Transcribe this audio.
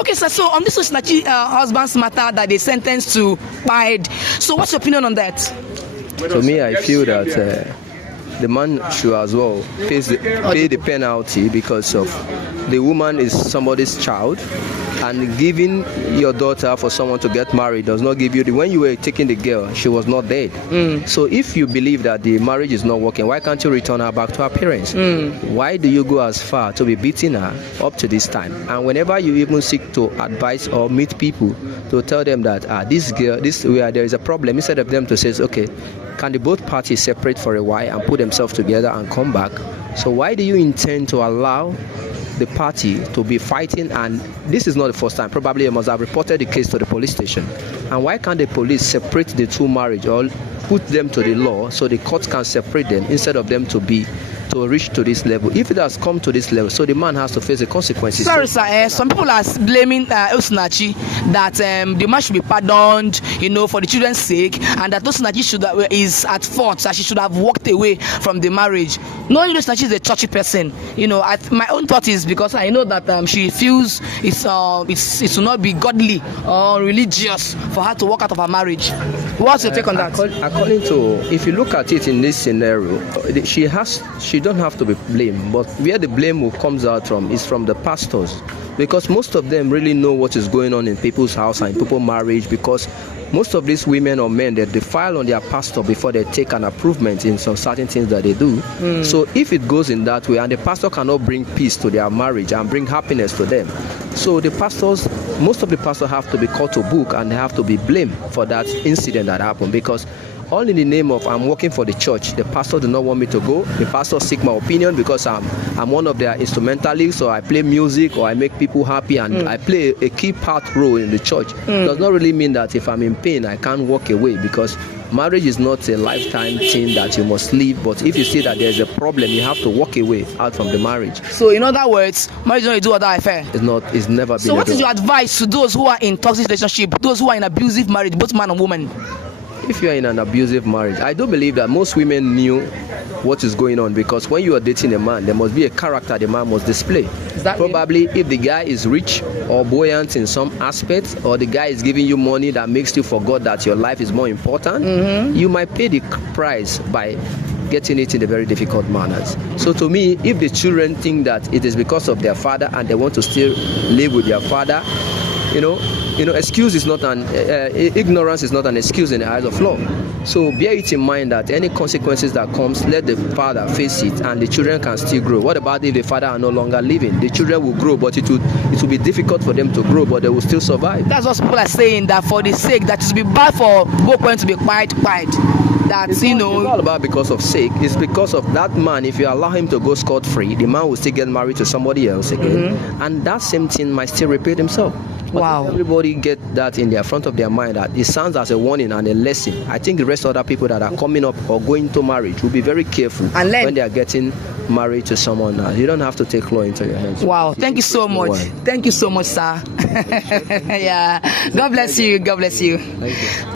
Okay, sir, so on this Osinachi husband's matter that they sentenced to Pied, so what's your opinion on that? To me, I feel that the man should as well pay the penalty because of the woman is somebody's child, and giving your daughter for someone to get married does not give you when you were taking the girl, she was not dead. So if you believe that the marriage is not working, why can't you return her back to her parents? Why do you go as far to be beating her up to this time? And whenever you even seek to advise or meet people to tell them that this girl, there is a problem, instead of them to say, okay, can the both parties separate for a while and put themselves together and come back? So why do you intend to allow the party to be fighting? And this is not the first time. Probably you must have reported the case to the police station. And why can't the police separate the two marriage or put them to the law so the courts can separate them instead of them to reach to this level? If it has come to this level, so the man has to face the consequences. Sorry, sir. Some people are blaming Osinachi that the man should be pardoned, for the children's sake, and that Osinachi is at fault, that she should have walked away from the marriage. No, Osinachi is a churchy person. My own thought is because I know that she feels it will not be godly or religious for her to walk out of her marriage. What's your take on that? According to, if you look at it in this scenario, she don't have to be blamed, but where the blame comes out from is from the pastors, because most of them really know what is going on in people's house and in people's marriage, because most of these women or men, they defile on their pastor before they take an improvement in some certain things that they do. So if it goes in that way and the pastor cannot bring peace to their marriage and bring happiness to them, so most of the pastors have to be called to book and they have to be blamed for that incident that happened, because all in the name of I'm working for the church. The pastor do not want me to go. The pastor seek my opinion because I'm one of their instrumentalists, or I play music, or I make people happy, and I play a key part role in the church. Does not really mean that if I'm in pain, I can't walk away, because marriage is not a lifetime thing that you must leave. But if you see that there's a problem, you have to walk away out from the marriage. So in other words, marriage is not a do or die affair. It's never been. So what is your advice to those who are in toxic relationship, those who are in abusive marriage, both man and woman? If you are in an abusive marriage, I do believe that most women knew what is going on, because when you are dating a man, there must be a character the man must display. Probably if the guy is rich or buoyant in some aspects, or the guy is giving you money that makes you forget that your life is more important, you might pay the price by getting it in a very difficult manners. So to me, if the children think that it is because of their father and they want to still live with their father, excuse is not ignorance is not an excuse in the eyes of law. So bear it in mind that any consequences that comes, let the father face it, and the children can still grow. What about if the father are no longer living? The children will grow, but it will be difficult for them to grow, but they will still survive. That's what people are saying, that for the sake, that it will be bad for both parents to be quiet. It's all about because of sake. It's because of that man. If you allow him to go scot-free, the man will still get married to somebody else again, and that same thing might still repeat himself. But wow. Everybody get that in their front of their mind, that it sounds as a warning and a lesson. I think the rest of other people that are coming up or going to marriage will be very careful when they are getting married to someone. You don't have to take law into your hands. Wow, thank you so much. Thank you so much, sir. Yeah, God bless you. God bless you. Thank you.